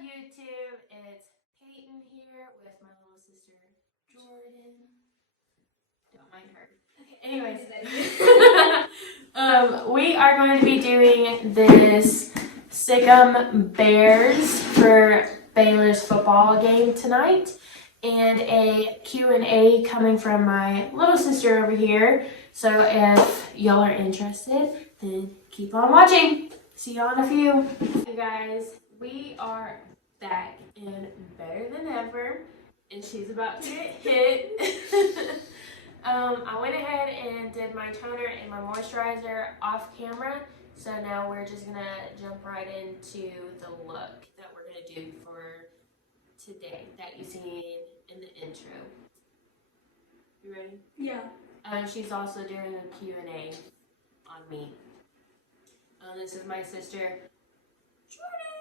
YouTube? It's Peyton here with my little sister Jordan. Don't mind her. Anyways, we are going to be doing this Sikkim Bears for Baylor's football game tonight, and a Q&A coming from my little sister over here. So if y'all are interested, then keep on watching. See y'all in a few. Hey guys, we are back and better than ever, and she's about to get hit. I went ahead and did my toner and my moisturizer off camera, so now we're just gonna jump right into the look that we're gonna do for today that you seen in the intro. You ready? Yeah. She's also doing a Q&A on me. This is my sister Jordan.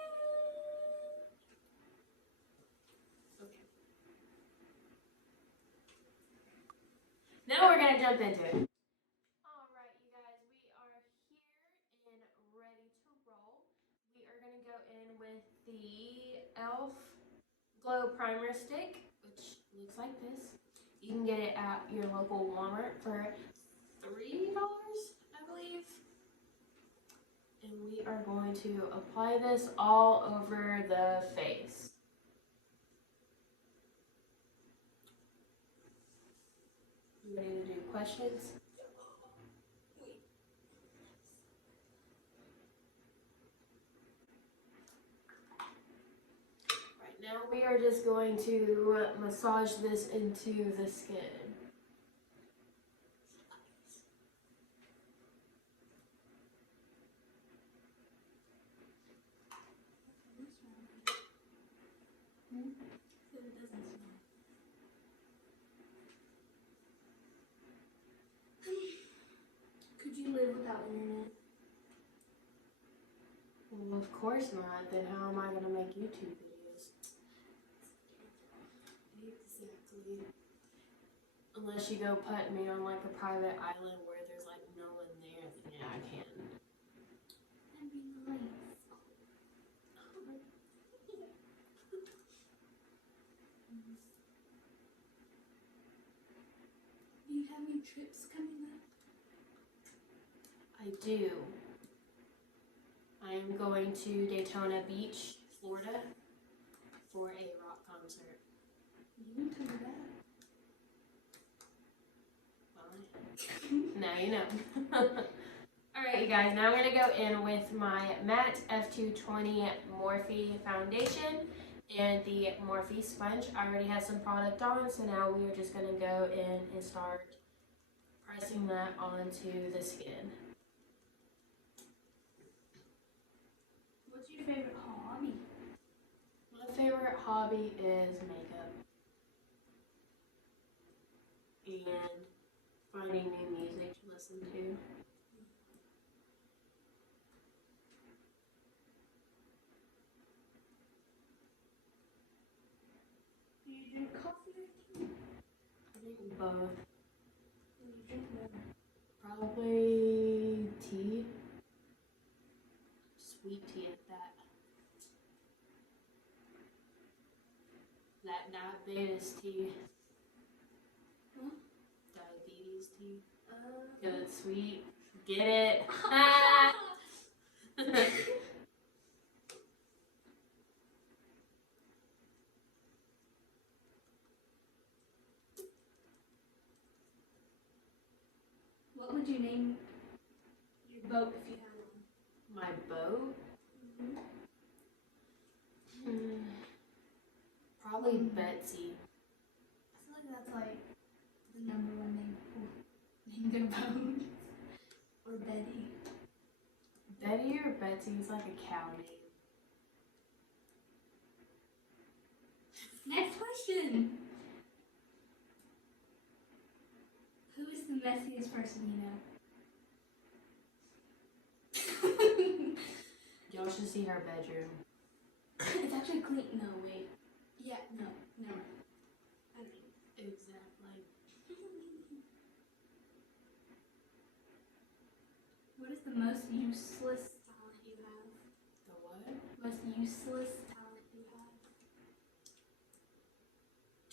Okay. Now we're gonna jump into it. Alright, you guys, we are here and ready to roll. We are gonna go in with the e.l.f. Glow Primer Stick, which looks like this. You can get it at your local Walmart for $3, I believe. And we are going to apply this all over the face. You ready to do questions? Right now we are just going to massage this into the skin. Could you live without internet? Well, of course not. Then how am I going to make YouTube videos? Exactly. Unless you go put me on like a private island where there's like no one there, then yeah, I can. That'd be nice. Do you have any trips coming up? I do. I am going to Daytona Beach, Florida for a rock concert. You can tell me that. Fine. Now you know. Alright, you guys, now I'm going to go in with my matte F220 Morphe foundation and the Morphe sponge. I already have some product on, so now we are just going to go in and start pressing that onto the skin. What's your favorite hobby? My favorite hobby is makeup and finding new music to listen to. Do you drink coffee or tea? I think both. What do you drink more? Probably tea. Sweet tea at that. That diabetes tea. Huh? Diabetes tea. Cause it's sweet. Get it? Ah! What would you name your boat if you had one? My boat? Probably Betsy. I feel like that's like the number one name people name their boat. Or Betty. Betty or Betsy is like a cow name. Next question. Who is the messiest person you know? Y'all should see her bedroom. It's actually clean. No, wait. Yeah, no, never mind. I mean, Exactly. what is the most useless talent you have? The what? Most useless talent you have?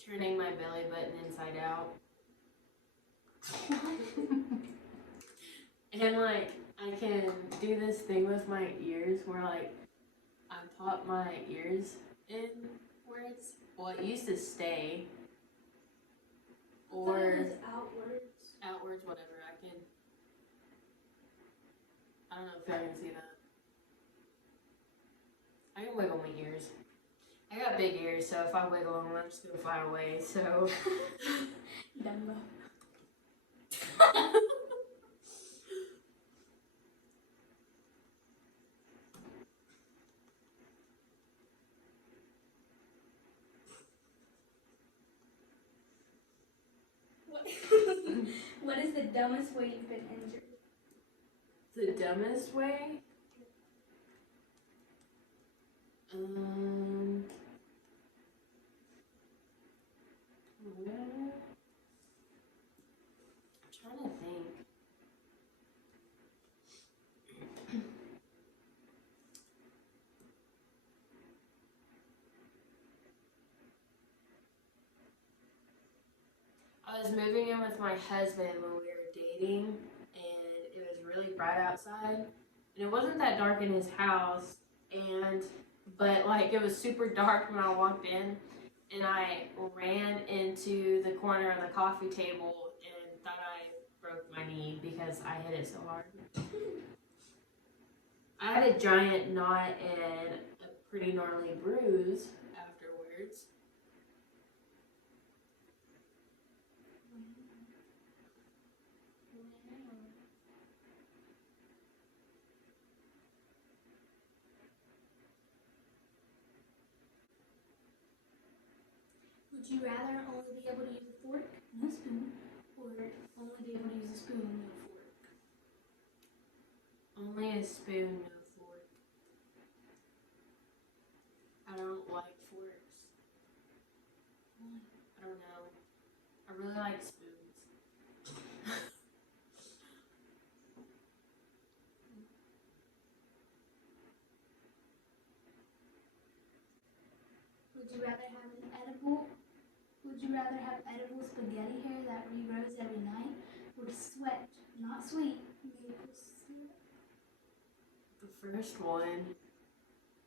turning my belly button inside out. And like I can do this thing with my ears where like I pop my ears inwards. Well, it used to stay. Or outwards, whatever. I don't know if y'all can see that. I can wiggle my ears. I got big ears, so if I wiggle them, I'm just gonna fly away, so. Dumbo. What is the dumbest way you've been injured? The dumbest way? I'm trying to think. I was moving in with my husband when we were dating, and it was really bright outside, and it wasn't that dark in his house, but like it was super dark when I walked in, and I ran into the corner of the coffee table and thought I broke my knee because I hit it so hard. I had a giant knot and a pretty gnarly bruise afterwards. Would you rather only be able to use a fork, no spoon, or only be able to use a spoon, no fork? Only a spoon, no fork. I don't like forks. I don't know. I really like spoons. Would you rather have edible spaghetti hair that regrows every night, or sweat, not sweet, maple syrup? The first one.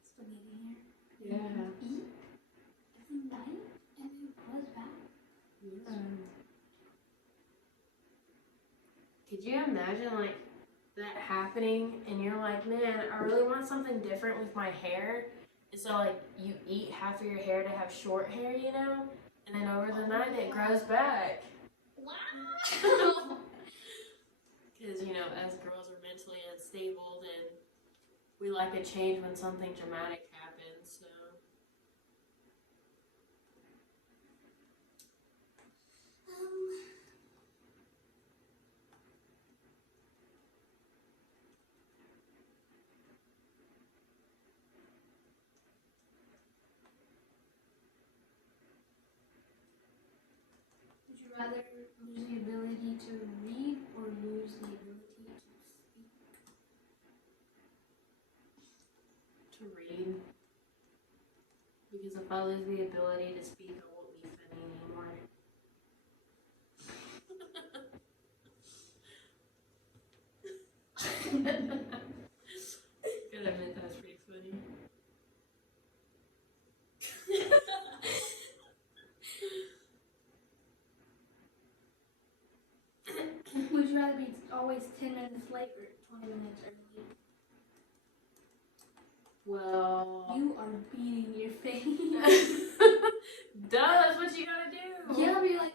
Spaghetti hair? Yeah. Eat every night and then grows back? Could you imagine like that happening and you're like, man, I really want something different with my hair. And so like you eat half of your hair to have short hair, you know? And then over the night it grows back. Wow! Because, you know, as girls are mentally unstable, then we like a change when something dramatic happens, so. Would you rather lose the ability to read or lose the ability to speak? To read. Because if I lose the ability to speak, I won't be funny anymore. Gotta admit that was pretty funny. Would you rather be always 10 minutes late or 20 minutes early? Well. You are beating your face. Duh, that's what you gotta do. Yeah, be like.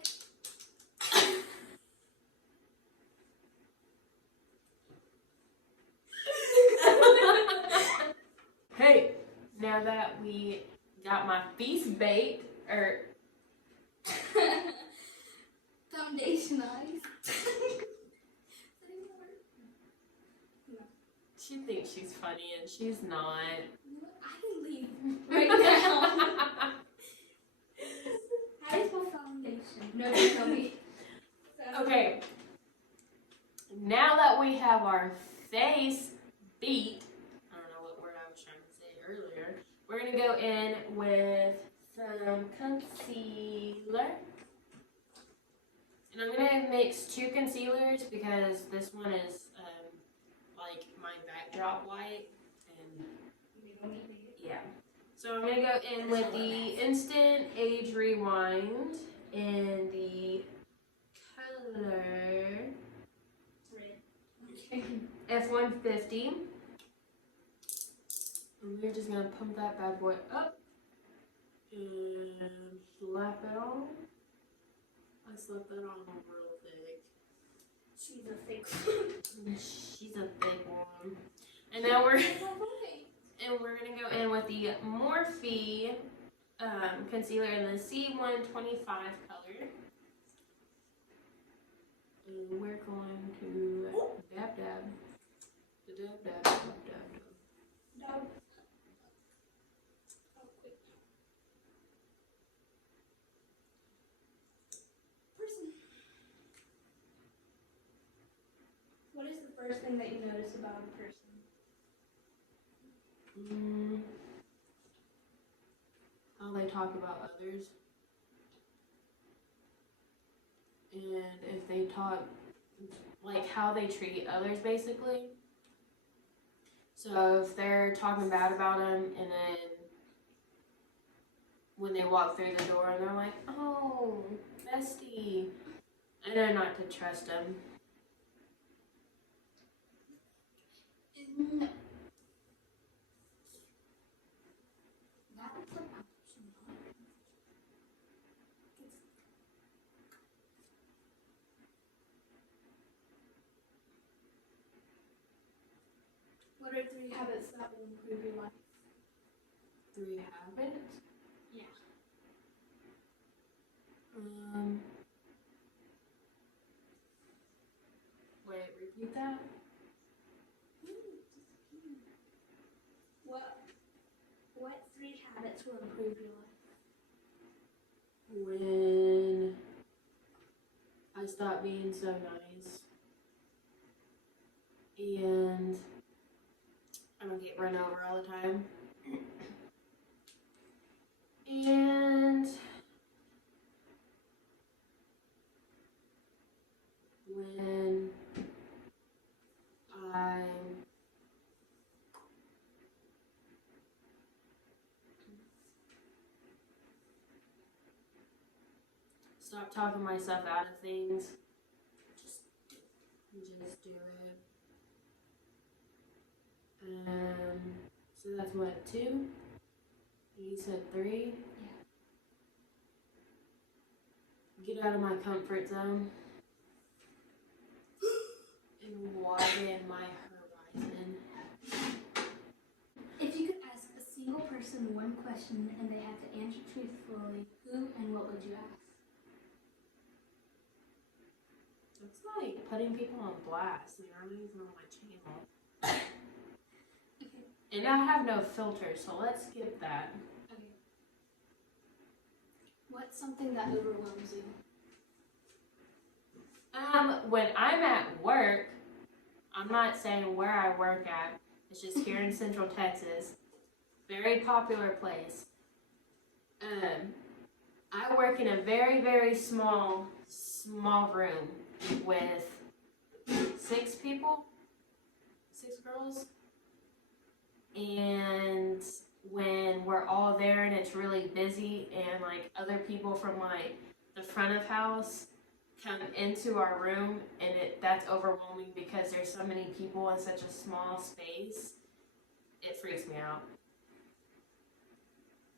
Hey, now that we got my feast bait, or Foundation eyes. she thinks she's funny and she's not. I can leave right now. How do you spell foundation? No, don't tell me. Okay, now that we have our face beat, I don't know what word I was trying to say earlier, we're gonna go in with some concealer. And I'm gonna mix 2 concealers because this one is like my backdrop white, and yeah. So I'm gonna go in with the Instant Age Rewind in the color F150. And we're just gonna pump that bad boy up and slap it on. I slapped that on real thick. She's a fake. She's a big one. And now we're gonna go in with the Morphe concealer in the C125 color. And we're going to dab dab. Dab dab dab dab. No. What is the first thing that you notice about a person? How they talk about others. And if they talk, like how they treat others basically. So if they're talking bad about them and then when they walk through the door and they're like, oh, bestie, I know not to trust them. What are 3 habits that will improve your life? 3 habits? Yeah. Wait, repeat that? What 3 habits will improve your life? When I stop being so nice and I don't get run over all the time. And when I stop talking myself out of things. Just do it. So that's what, 2? You said 3? Yeah. Get out of my comfort zone and widen my horizon. If you could ask a single person one question and they had to answer truthfully, who and what would you ask? It's like putting people on blast. They aren't even on my channel. Okay. And I have no filter, so let's skip that. Okay. What's something that overwhelms you? When I'm at work, I'm not saying where I work at. It's just here in Central Texas. Very popular place. I work in a very, very small room with 6 people, 6 girls. And when we're all there and it's really busy and like other people from like the front of house come into our room and that's overwhelming because there's so many people in such a small space, it freaks me out.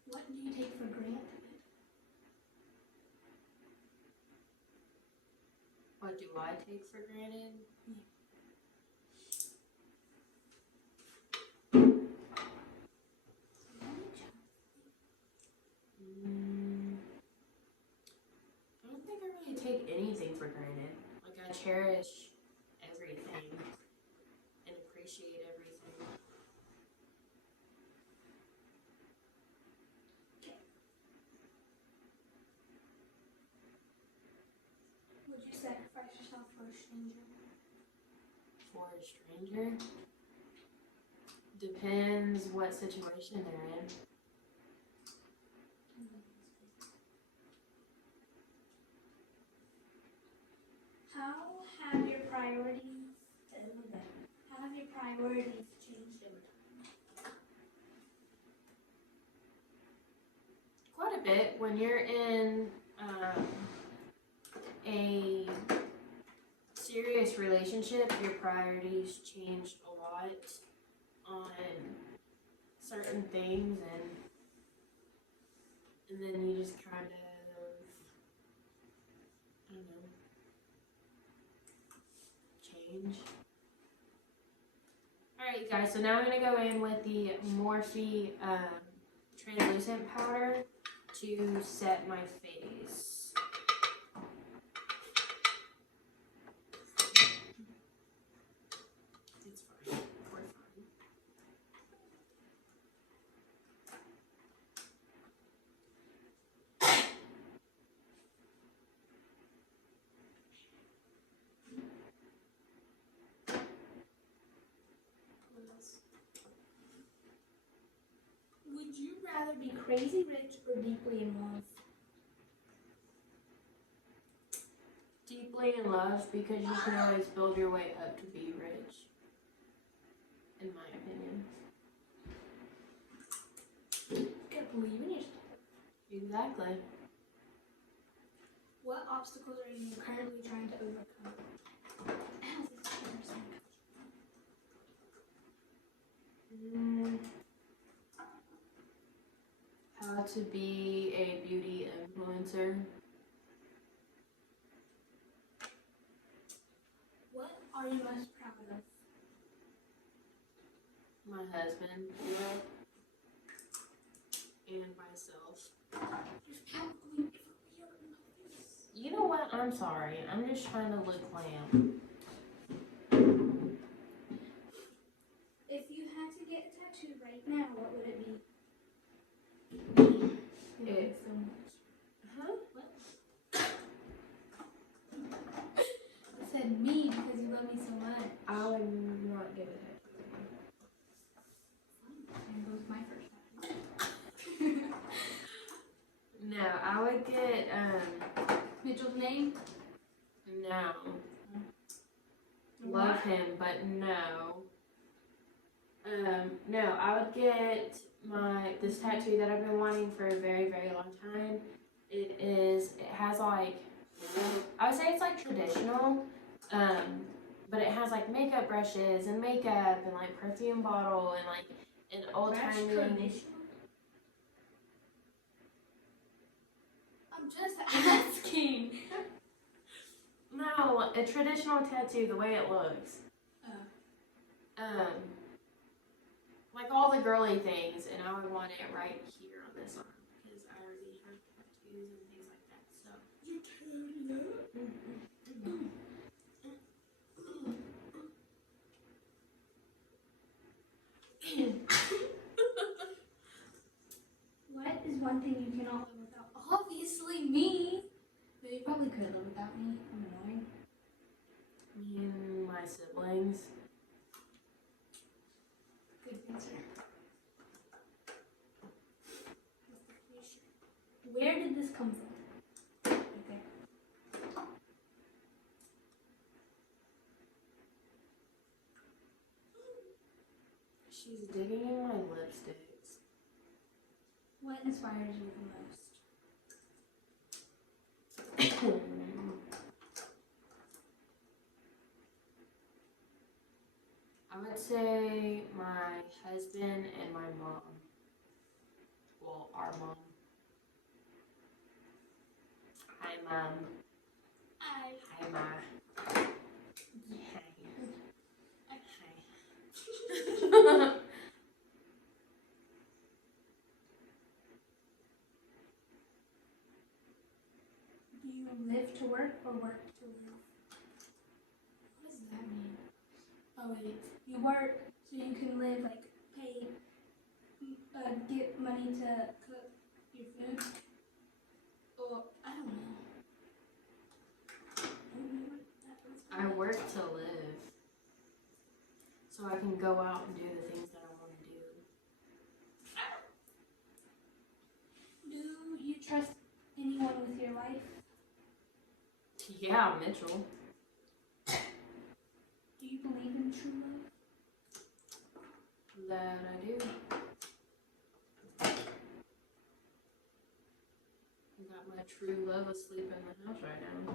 What do you take for granted? What do I take for granted? I don't think I really take anything for granted. Like I cherish everything and appreciate everything. Would you sacrifice yourself for a stranger? For a stranger? Depends what situation they're in. priorities? How have your priorities changed over time? Quite a bit. When you're in a serious relationship, your priorities change a lot on certain things, and then you just kind of, I don't know, change. Alright guys, so now I'm going to go in with the Morphe translucent powder to set my face. It's fine. We're fine. Would you rather be crazy rich or deeply in love? Deeply in love, because you can always build your way up to be rich, in my opinion. You gotta believe in yourself. Exactly. What obstacles are you currently trying to overcome? How to be a beauty influencer. What are you most proud of? My husband. And myself. You know what? I'm sorry. I'm just trying to look glam. If you had to get a tattoo right now, what would it be? It, So much. huh? What? I said me because you love me so much. I would not get it. There goes my first tattoo. No, I would get, Mitchell's name? no. Love him, but no. No, I would get this tattoo that I've been wanting for a very, very long time. It has like, I would say it's like traditional, but it has like makeup brushes and makeup and like perfume bottle and like an old timey. Traditional? I'm just asking. No, a traditional tattoo, the way it looks. Like all the girly things, and I would want it right here on this arm because I already have tattoos and things like that. So You turn up. What is one thing you cannot live without? Obviously me. But you probably could live without me. I'm annoying. Me and my siblings. Good answer. Where did this come from? Right there. She's digging in my lipsticks. What inspires you the most? I would say my husband and my mom. Well, our mom. Hi, Mom. I. Hi, Ma. Hi. Do you live to work or work to live? What does that mean? Oh wait, you work so you can live, like pay, get money to cook your food. Or I don't know. I work to live. So I can go out and do the things that I want to do. Do you trust anyone with your life? Yeah, Mitchell. That I do. I got my true love asleep in the house right now.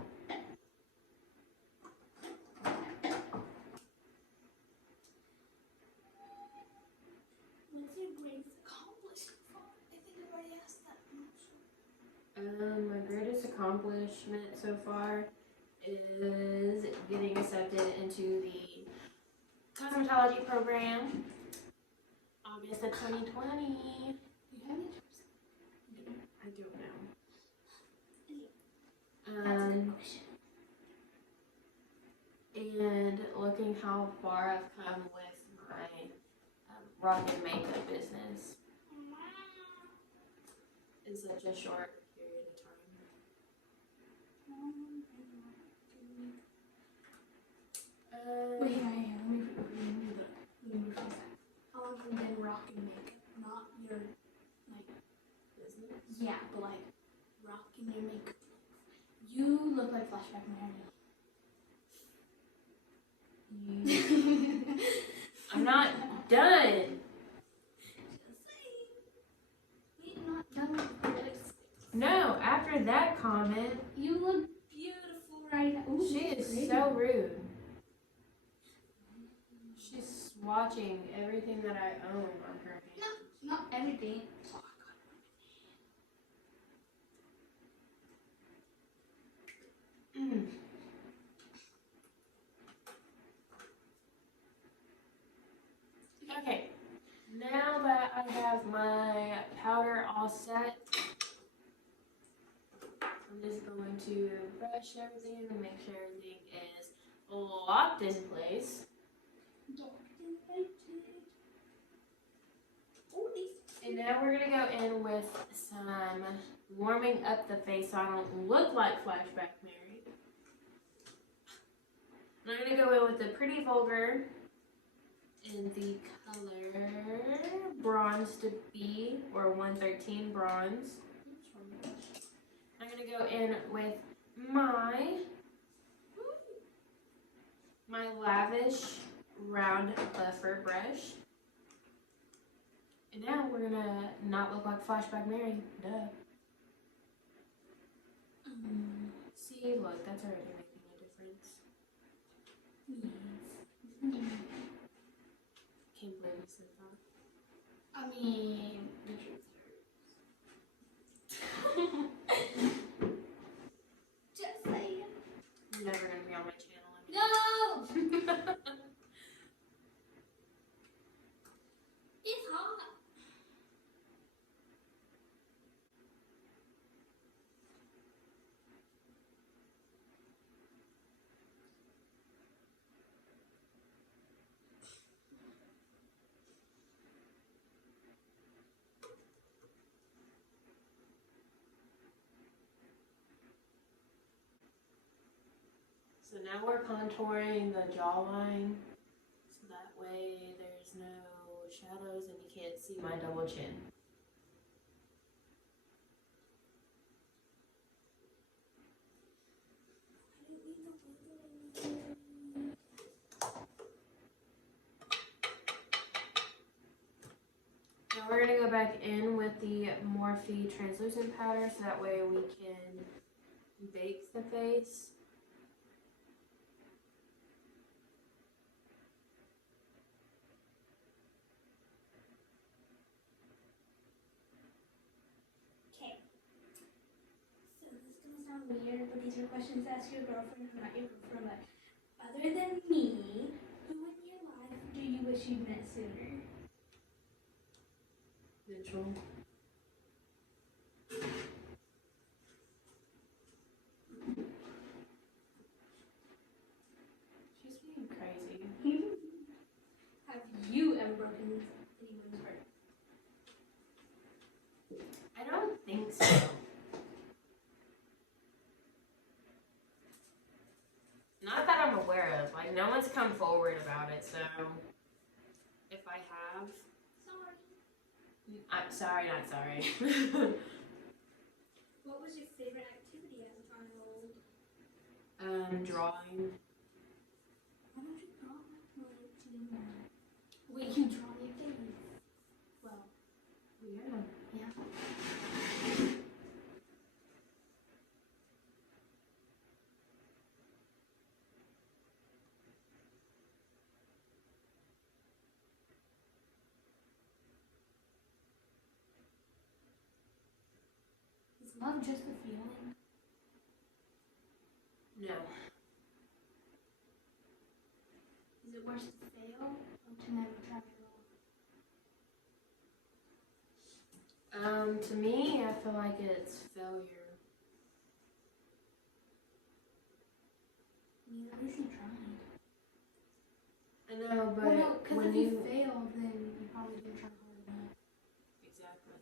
What's your greatest accomplishment? I think I already asked that. I'm not sure. My greatest accomplishment so far is getting accepted into the cosmetology program. August of 2020. Do you have any jobs? I don't know. That's a good question. And looking how far I've come with my rock and makeup business in such a short period of time. Wait, let me rephrase that. How long have you been rocking makeup? Not your, like, Business? yeah, but like, rocking your makeup. You look like Flashback Mary. I'm not done. Just saying. You're not done with your lipstick. No, after that comment, You look beautiful right now. Ooh, she is pretty. so rude. She's watching everything that I own on her hand. No, not everything. Mm. Okay, now that I have my powder all set, I'm just going to brush everything and make sure everything is locked in place. And now we're gonna go in with some warming up the face so I don't look like Flashback Mary. I'm gonna go in with the Pretty Vulgar in the color Bronze to Be, or 113 Bronze. I'm gonna go in with my Lavish round buffer brush. And now we're gonna not look like Flashback Mary. Duh. See, look, that's already making a difference. Can't believe we said that. I mean, the truth hurts. Just saying. You're never gonna be on my channel again. No! It's hot. So now we're contouring the jawline, so that way there's no shadows and you can't see my double chin. Now we're gonna go back in with the Morphe translucent powder, so that way we can bake the face. Okay. So this is gonna sound weird, but these are questions to ask your girlfriend or not your girlfriend. But other than me, who in your life do you wish you'd met sooner? Mitchell. She's being crazy. Have you ever broken anyone's heart? I don't think so. Not that I'm aware of. Like, no one's come forward about it, so if I have, Sorry. I'm sorry, not sorry. What was your favorite activity as a child? Drawing. Why don't you draw like you? Wait, you draw your face. Is love just a feeling? No. Is it worse to fail or to never try at all? To me, I feel like it's failure. I mean, at least you tried. I know, but Well, no, because when if you fail, then you probably didn't try hard enough. Exactly.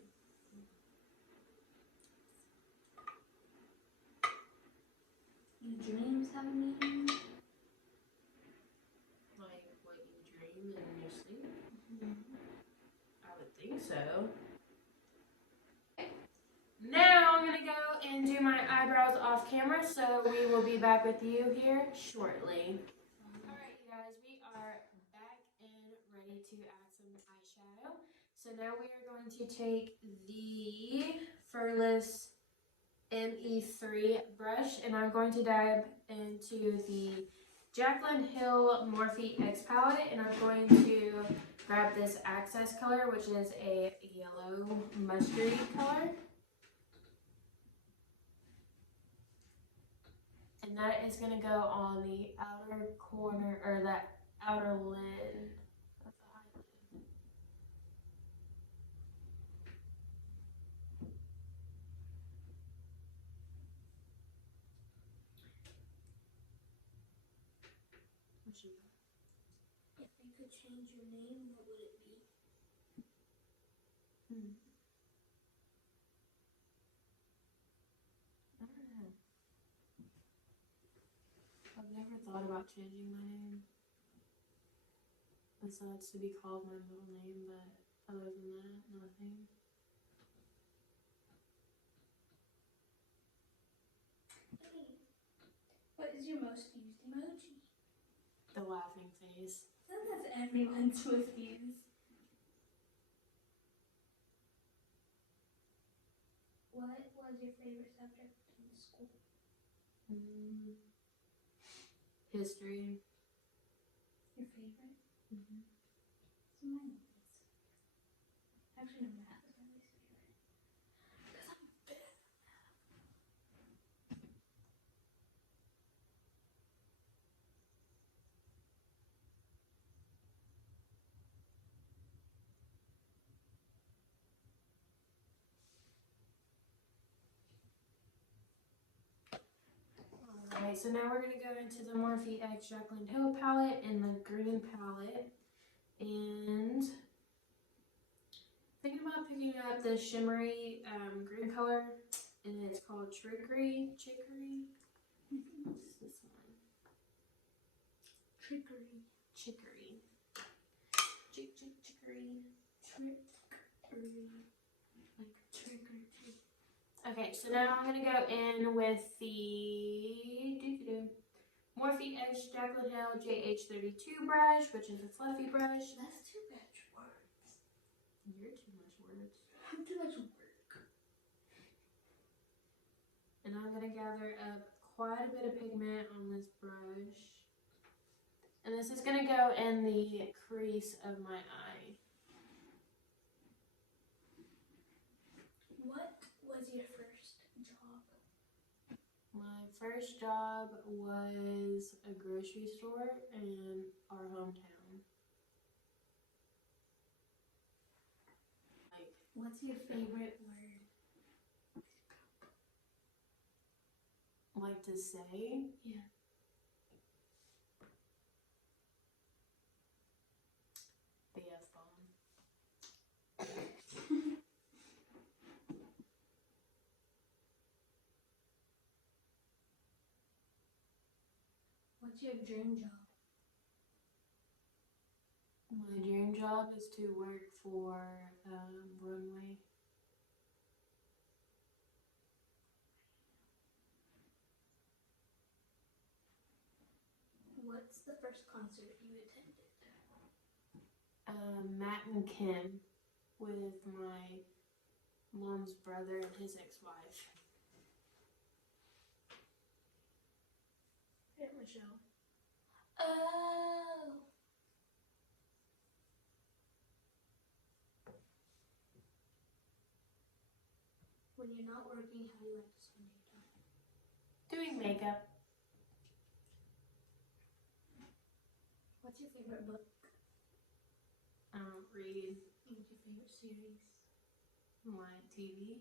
Do dreams have a meaning? Like what you dream in your sleep? Mm-hmm. I would think so. Now I'm gonna go and do my eyebrows off camera, so we will be back with you here shortly. Alright, you guys, we are back and ready to add some eyeshadow. So now we are going to take the Furless ME3 brush, and I'm going to dive into the Jaclyn Hill Morphe X palette, and I'm going to grab this Access color, which is a yellow mustardy color. And that is going to go on the outer corner, or that outer lid of the eyelid. What you got? If you could change your name, what would it be? I don't know. I've never thought about changing my name. Besides to be called my middle name, but other than that, nothing. Hey, what is your most used emoji? The laughing face. That's everyone's most used. What was your favorite subject in school? History. Your favorite? Mm-hmm. So mine was. Actually, no, math is my least favorite. Because I'm bad. Alright, so now we're going to go into the Morphe X Jaclyn Hill palette in the green palette. And thinking about picking up the shimmery green color, and it's called Chicory. What's this one? Trickery. Chicory. Chicory. Trickery. Like trick or treat. Okay, so now I'm gonna go in with the Morphe X Jaclyn Hill JH32 brush, which is a fluffy brush. That's too much words. You're too much words. I'm too much work. And I'm gonna gather up quite a bit of pigment on this brush. And this is gonna go in the crease of my eye. What was your first job? My first job was a grocery store in our hometown. What's your favorite word? Like to say? Yeah. The F-bomb. What's your dream job? My dream job is to work for Runway. What's the first concert you attended? Matt and Kim with my mom's brother and his ex-wife. Hey, Michelle. Oh. When you're not working, how do you like to spend your time? Doing makeup. What's your favorite book? I don't read. What's your favorite series? Like TV.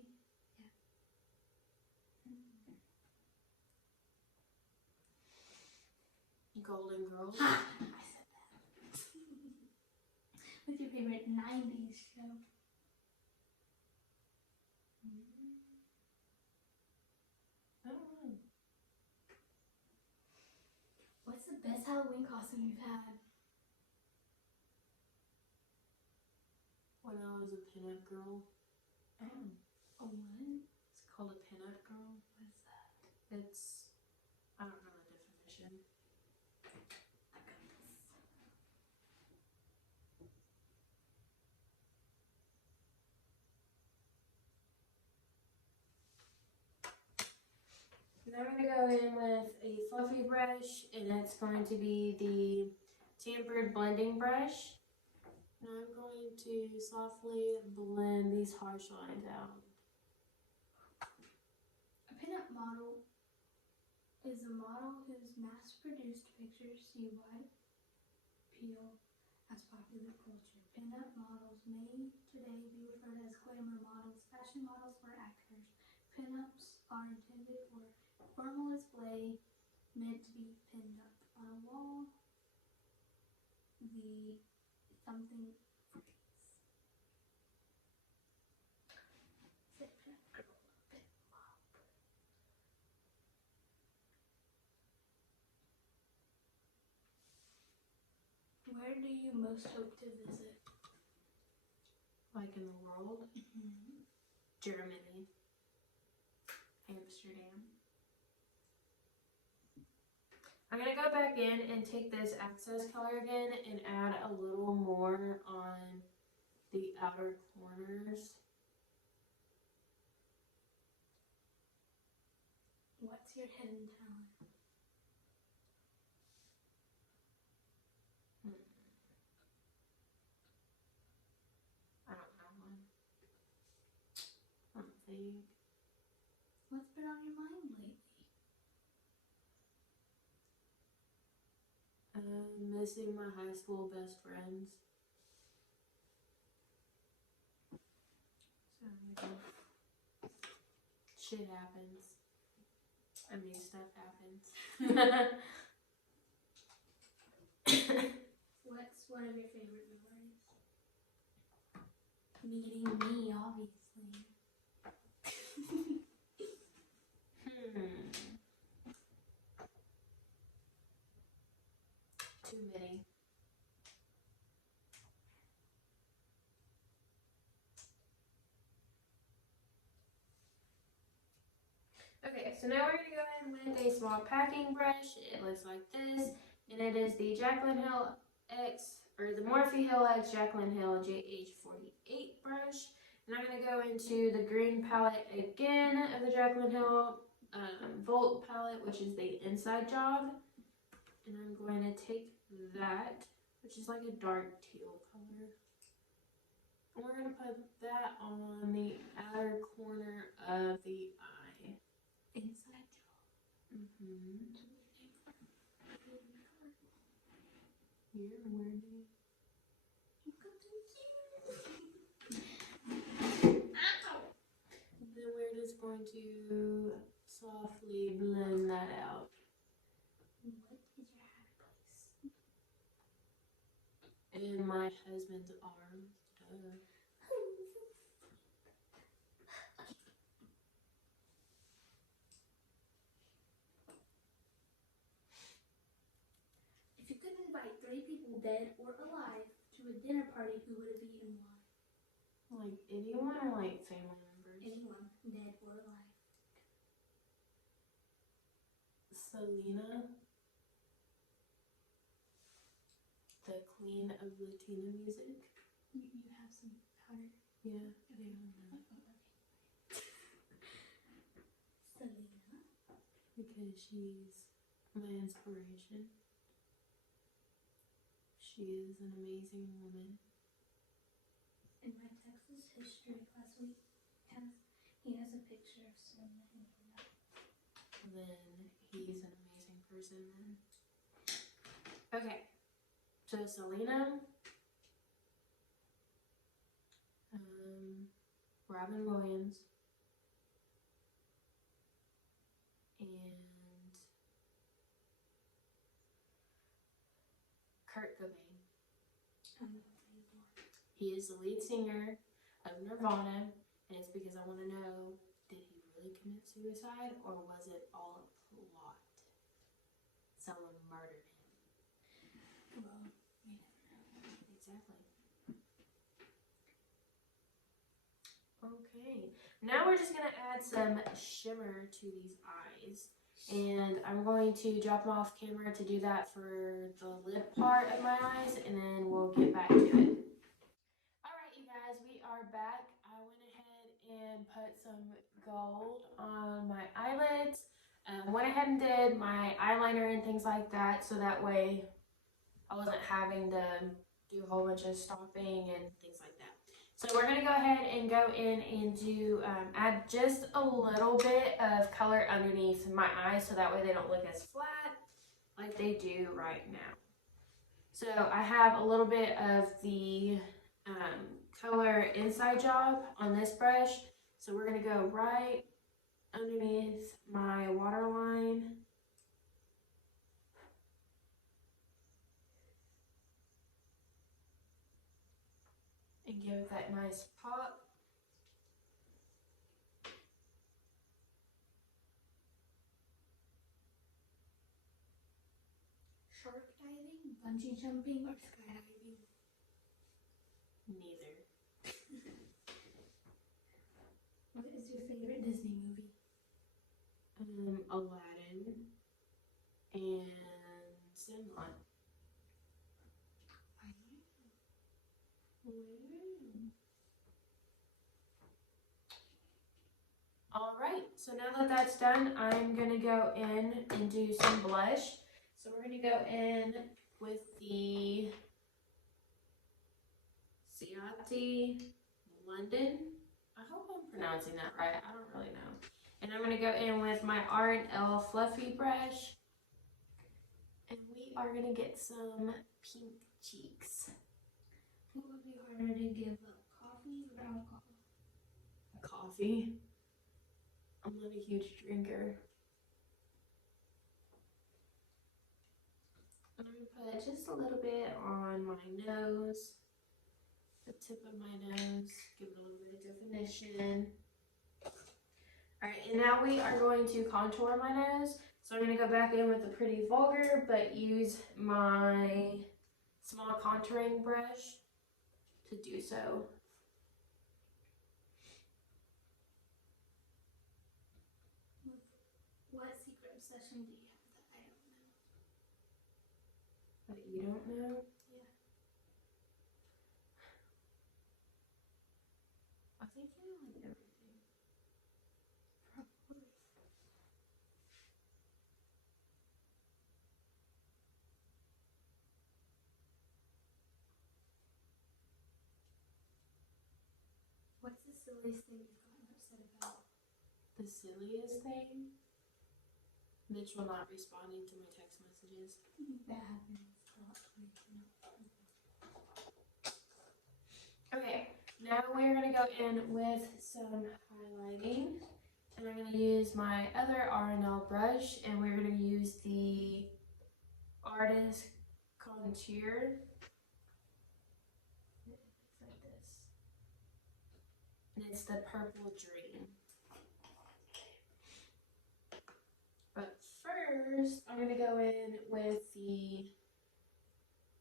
Golden Girls. I said that. What's your favorite 90s show? I don't know. What's the best Halloween costume you've had? When I was a pinup girl. A what? It's called a pinup girl. What is that? It's, I don't know the definition. I got this. Now I'm going to go in with a fluffy brush, and it's going to be the Tampered blending brush. Now I'm going to softly blend these harsh lines out. A pinup model is a model whose mass-produced pictures see wide appeal as popular culture. Pinup models may today be referred as glamour models, fashion models, or actors. Pinups are intended for formal display, meant to be pinned up on a wall. The something phrase. Say pinup girl, pinup model. Where do you most hope to visit? Like in the world. Germany. Amsterdam. I'm going to go back in and take this access color again and add a little more on the outer corners. What's your hidden talent? I don't have one. I don't think. What's been on your mind lately? Missing my high school best friends. So, shit happens. I mean, stuff happens. What's one of your favorite memories? Meeting me, obviously. Too many. Okay, so now we're going to go in with a small packing brush. It looks like this, and it is the Jaclyn Hill X, or the Morphe Hill X Jaclyn Hill JH48 brush. And I'm going to go into the green palette again of the Jaclyn Hill Volt palette, which is the inside job. And I'm going to take that, which is like a dark teal color. And we're going to put that on the outer corner of the eye. Inside job. You're worthy. And then we're just going to softly blend that out. What is your happy place? In my husband's arms. Duh. If you could invite 3 people, dead or alive, to a dinner party, who would it be and why? Like anyone or like family members? Anyone, dead or alive. Selena, the queen of Latina music. You have some powder. Yeah. Selena. Because she's my inspiration. She is an amazing woman. In my Texas history class, he has a picture person that you know. Then he's an amazing person then. Okay, so Selena, Robin Williams, and Kurt Cobain. He is the lead singer of Nirvana, and it's because I want to know, did he really commit suicide, or was it all a plot? Someone murdered him. Well, we never know. Exactly. Okay, now we're just gonna add some shimmer to these eyes. And I'm going to drop them off camera to do that for the lip part of my eyes, and then we'll get back to it. Alright, you guys, we are back. I went ahead and put some gold on my eyelids. Went ahead and did my eyeliner and things like that, so that way I wasn't having to do a whole bunch of stopping and things like that. So we're going to go ahead and go in and do, add just a little bit of color underneath my eyes so that way they don't look as flat like they do right now. So I have a little bit of the color inside job on this brush. So we're going to go right underneath my waterline. And give it that nice pop. Shark diving, bungee jumping, or skydiving? Neither. What is your favorite Disney movie? Aladdin and Sandlot. Alright, so now that that's done, I'm going to go in and do some blush. So we're going to go in with the Ciati London. I hope I'm pronouncing that right. I don't really know. And I'm going to go in with my R&L Fluffy brush. And we are going to get some pink cheeks. What would be harder to give up, coffee or alcohol? Coffee. I'm not a huge drinker. I'm going to put just a little bit on my nose, the tip of my nose, give it a little bit of definition. Alright, and now we are going to contour my nose. So I'm going to go back in with the Pretty Vulgar, but use my small contouring brush to do so. What secret obsession do you have that I don't know? That you don't know? Yeah. I think you know like everything. Probably. What's the silliest thing you've gotten upset about? The silliest thing? Mitchell not responding to my text messages. That happens a lot for me. Okay, now we're going to go in with some highlighting. And I'm going to use my other R&L brush, and we're going to use the Artist Contour. It's like this. And it's the Purple Dream. But first, I'm going to go in with the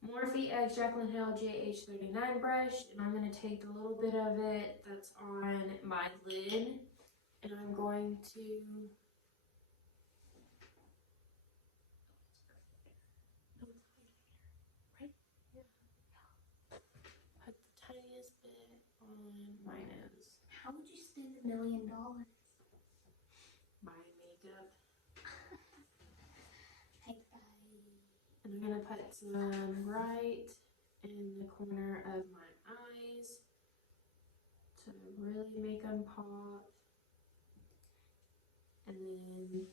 Morphe X Jaclyn Hill JH39 brush, and I'm going to take a little bit of it that's on my lid, and I'm going to right here. Put the tiniest bit on my nose. How would you spend $1 million? My makeup. Hey, bye. And I'm going to put some right in the corner of my eyes to really make them pop. then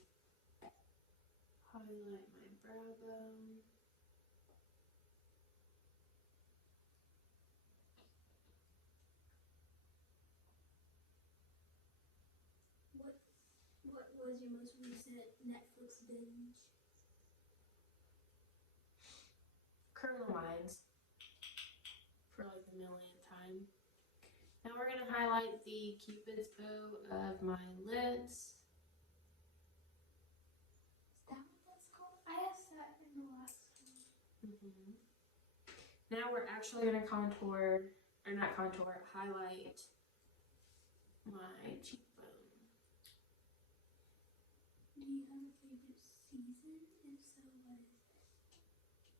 highlight my brow bone. What was your most recent Netflix binge? Criminal Minds for like the millionth time. Now we're gonna highlight the Cupid's bow of my lips. Is that what that's called? I asked that in the last one. Now we're actually gonna highlight my cheekbone. Do you have a favorite season? If so, what is it?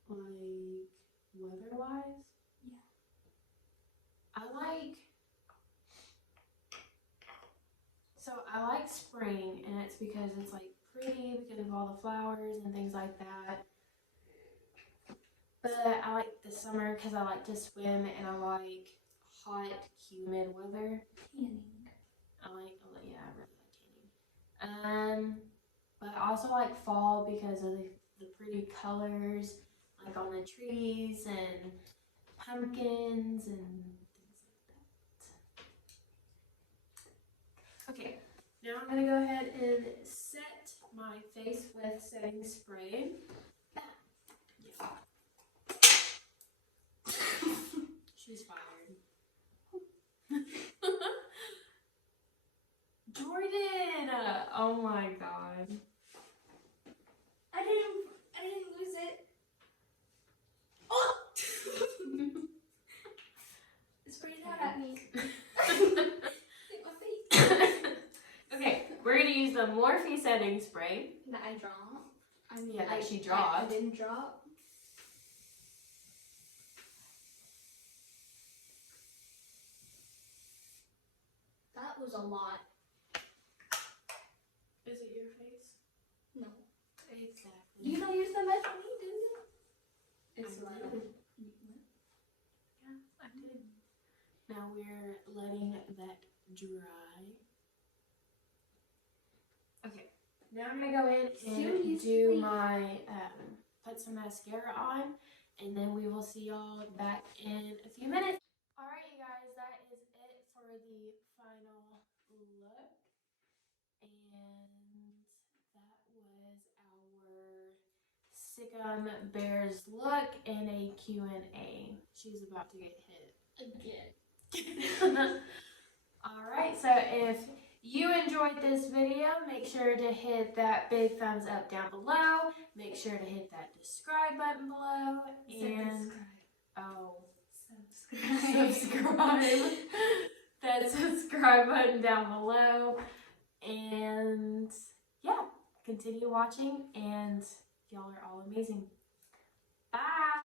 Like weather-wise, Yeah. I like spring, and it's because it's like pretty because of all the flowers and things like that. But I like the summer because I like to swim and I like hot, humid weather. Tanning. I really like tanning. But I also like fall because of the pretty colors, like on the trees and pumpkins and things like that. Okay, now I'm gonna go ahead and set my face with setting spray. Yeah. She's fired. Jordan! Oh my god. I didn't lose it. Oh! Spray it out at me. Hit my face. Okay, we're gonna use the Morphe setting spray. That I draw. Yeah, that she draws. I didn't draw. That was a lot. Is it your face? No. Exactly. You don't use them as me, do you? It's I like. did. Yeah, I did. Now we're letting that dry. Okay, now I'm gonna go in and do my, put some mascara on, and then we will see y'all back in a few minutes. Alright, you guys, that is it for the final look. And that was our Sikkim Bears look and a Q&A. She's about to get hit. Again. Alright, so if you enjoyed this video, make sure to hit that big thumbs up down below. Make sure to hit that subscribe button below. And subscribe. That subscribe button down below. And yeah, continue watching, and y'all are all amazing. Bye.